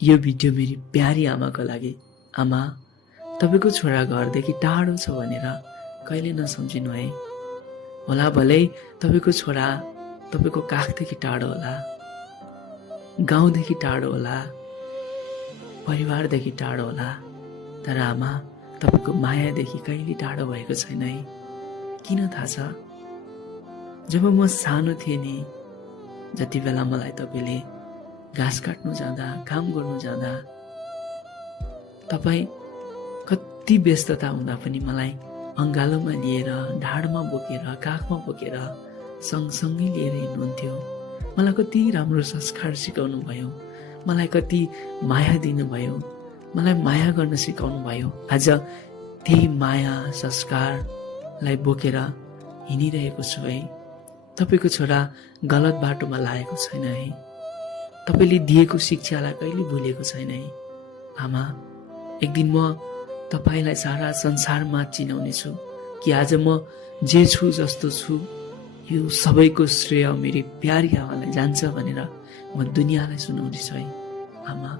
यो भिडियो मेरी प्यारी आमाको लागि। आमा, तपाईँको छोरा घरदेखि टाढो छ भनेर कहिले नसम्झिनु है। होला भलै तपाईँको छोरा तपाईँको काखदेखि टाढो होला, गाउँदेखि टाढो होला, परिवारदेखि टाढो होला, तर आमा तपाईँको मायादेखि कहिले टाढो भएको छैन है। किन थाहा छ? जब म सानो थिएँ नि, जति बेला मलाई तपाईँले घाँस काट्नु जाँदा, काम गर्नु जाँदा, तपाईँ कति व्यस्तता हुँदा पनि मलाई अङ्गालोमा लिएर, ढाडमा बोकेर, काखमा बोकेर सँगसँगै लिएर हिँड्नुहुन्थ्यो। मलाई कति राम्रो संस्कार सिकाउनु भयो, मलाई कति माया दिनुभयो, मलाई माया गर्न सिकाउनु भयो। आज त्यही माया संस्कारलाई बोकेर हिँडिरहेको छु है। तपाईँको छोरा गलत बाटोमा लागेको छैन है। तपाईँले दिएको शिक्षालाई कहिले भुलेको छैन है। आमा, एक दिन म तपाईँलाई सारा संसारमा चिनाउने छु कि आज म जे छु जस्तो छु, यो सबैको श्रेय मेरी प्यारी आमालाई जान्छ भनेर म दुनियाँलाई सुनाउने छु है। आमा,